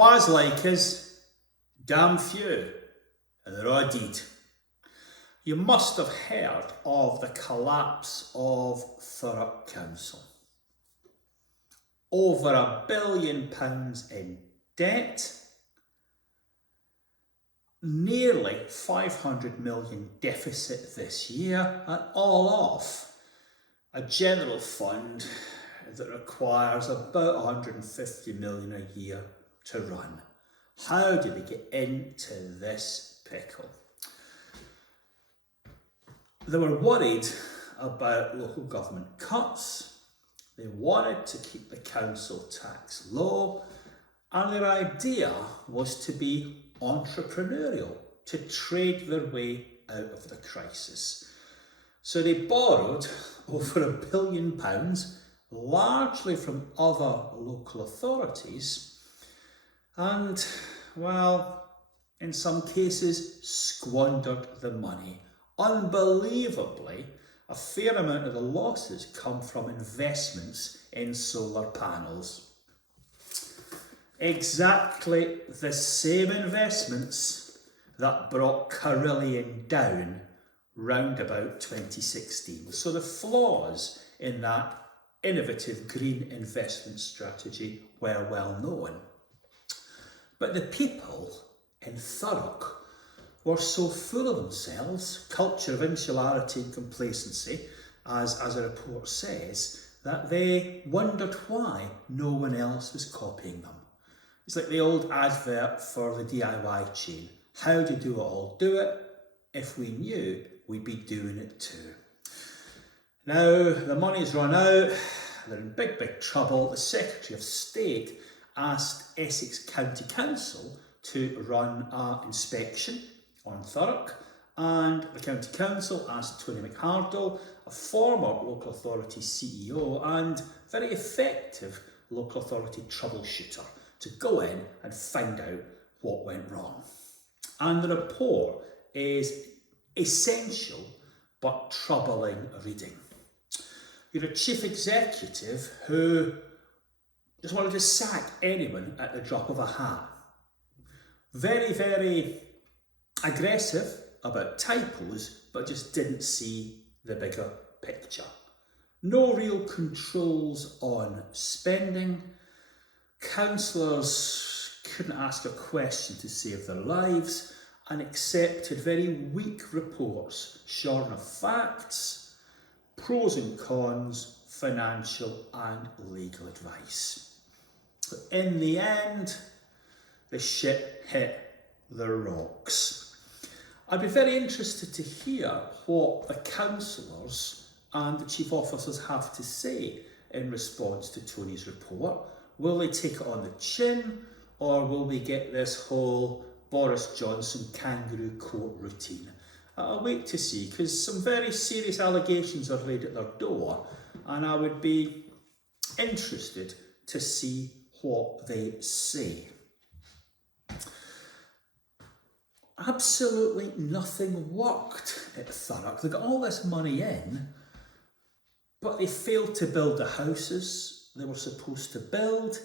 wha's like us, damn few, and they're all deed. You must have heard of the collapse of Thurrock Council. Over £1 billion in debt, nearly 500 million deficit this year, and all off a general fund that requires about 150 million a year to run. How did they get into this pickle? They were worried about local government cuts. They wanted to keep the council tax low, and their idea was to be entrepreneurial, to trade their way out of the crisis. So they borrowed over £1 billion, largely from other local authorities, and, well, in some cases, squandered the money. Unbelievably, a fair amount of the losses come from investments in solar panels. Exactly the same investments that brought Carillion down round about 2016. So the flaws in that innovative green investment strategy were well known. But the people in Thurrock were so full of themselves, culture of insularity and complacency, as a report says, that they wondered why no one else was copying them. It's like the old advert for the DIY chain. How do it all do it? If we knew, we'd be doing it too. Now, the money's run out, they're in big trouble. The Secretary of State asked Essex County Council to run an inspection on Thurrock, and the County Council asked Tony McHardle, a former local authority CEO and very effective local authority troubleshooter, to go in and find out what went wrong. And the report is essential but troubling reading. You're a chief executive who just wanted to sack anyone at the drop of a hat. Very aggressive about typos, but just didn't see the bigger picture. No real controls on spending. Councillors couldn't ask a question to save their lives and accepted very weak reports shorn of facts, pros and cons, financial and legal advice. But in the end, the ship hit the rocks. I'd be very interested to hear what the councillors and the chief officers have to say in response to Tony's report. Will they take it on the chin, or will we get this whole Boris Johnson kangaroo court routine? I'll wait to see, because some very serious allegations are laid at their door, and I would be interested to see what they say. Absolutely nothing worked at Thurrock. They got all this money in, but they failed to build the houses they were supposed to build.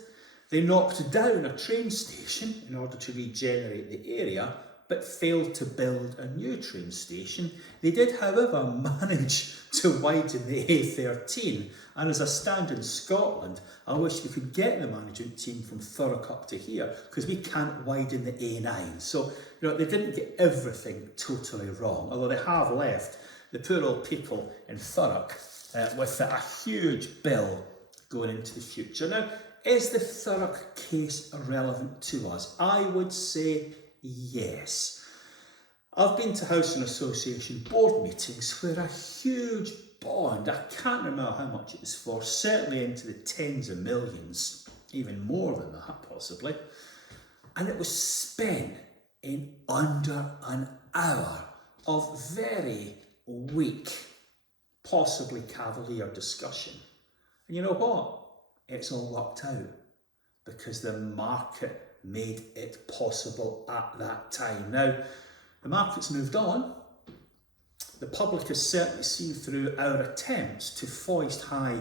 They knocked down a train station in order to regenerate the area, but failed to build a new train station. They did, however, manage to widen the A13, and as I stand in Scotland, I wish we could get the management team from Thurrock up to here, because we can't widen the A9. So, they didn't get everything totally wrong, although they have left the poor old people in Thurrock with a huge bill going into the future. Now, is the Thurrock case relevant to us? I would say yes. I've been to Housing Association board meetings where a huge bond, I can't remember how much it was for, certainly into the tens of millions, even more than that possibly, and it was spent in under an hour of very weak, possibly cavalier discussion. And you know what? It's all worked out because the market made it possible at that time. Now, the market's moved on. The public has certainly seen through our attempts to foist high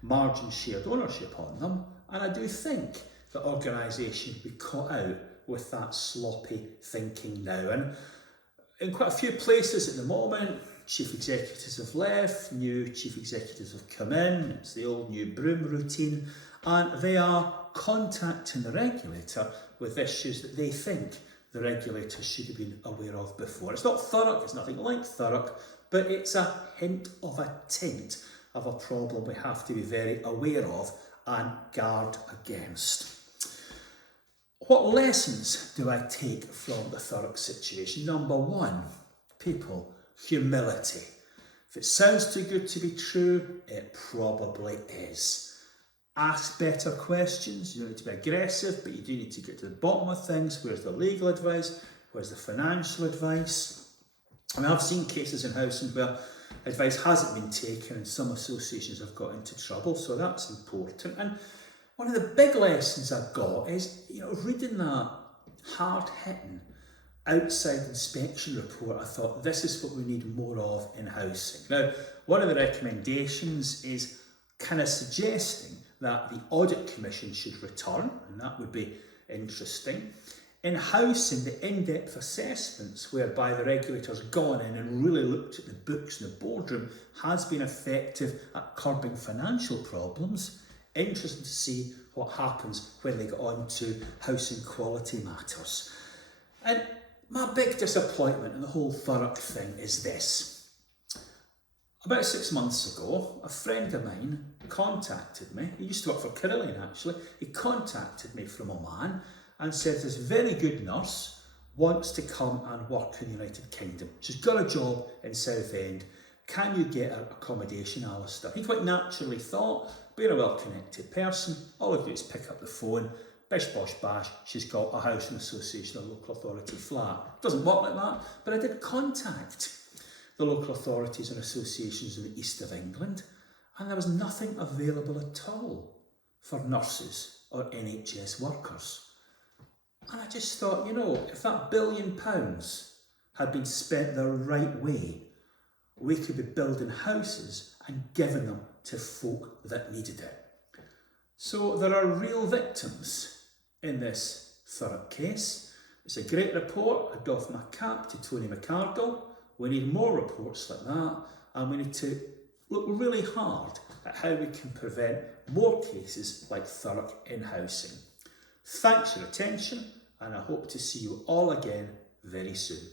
margin shared ownership on them, and I do think that organisation would be caught out with that sloppy thinking now. And in quite a few places at the moment, chief executives have left, new chief executives have come in, it's the old new broom routine, and they are contacting the regulator with issues that they think the regulator should have been aware of before. It's not Thurrock, it's nothing like Thurrock, but it's a hint of a tint of a problem we have to be very aware of and guard against. What lessons do I take from the Thurrock situation? Number one, people, humility. If it sounds too good to be true, it probably is. Ask better questions. You don't need to be aggressive, but you do need to get to the bottom of things. Where's the legal advice? Where's the financial advice? I mean, I've seen cases in housing where advice hasn't been taken and some associations have got into trouble, so that's important. And one of the big lessons I've got is, reading that hard-hitting outside inspection report, I thought this is what we need more of in housing. Now, one of the recommendations is kind of suggesting that the Audit Commission should return, and that would be interesting. In housing, the in-depth assessments whereby the regulator's gone in and really looked at the books in the boardroom has been effective at curbing financial problems. Interesting to see what happens when they get on to housing quality matters. And my big disappointment in the whole Thurrock thing is this. About 6 months ago, a friend of mine contacted me. He used to work for Carillion actually. He contacted me from Oman and said this very good nurse wants to come and work in the United Kingdom. She's got a job in Southend. Can you get her accommodation, Alistair? He quite naturally thought, being a well-connected person, all I do is pick up the phone, bish bosh bash, she's got a housing association or local authority flat. It doesn't work like that, but I did contact the local authorities and associations in the east of England, and there was nothing available at all for nurses or NHS workers. And I just thought, if that £1 billion had been spent the right way, we could be building houses and giving them to folk that needed it. So there are real victims in this Thurrock case. It's a great report. I doff my cap to Tony McCargill. We need more reports like that, and we need to look really hard at how we can prevent more cases like Thurrock in housing. Thanks for your attention, and I hope to see you all again very soon.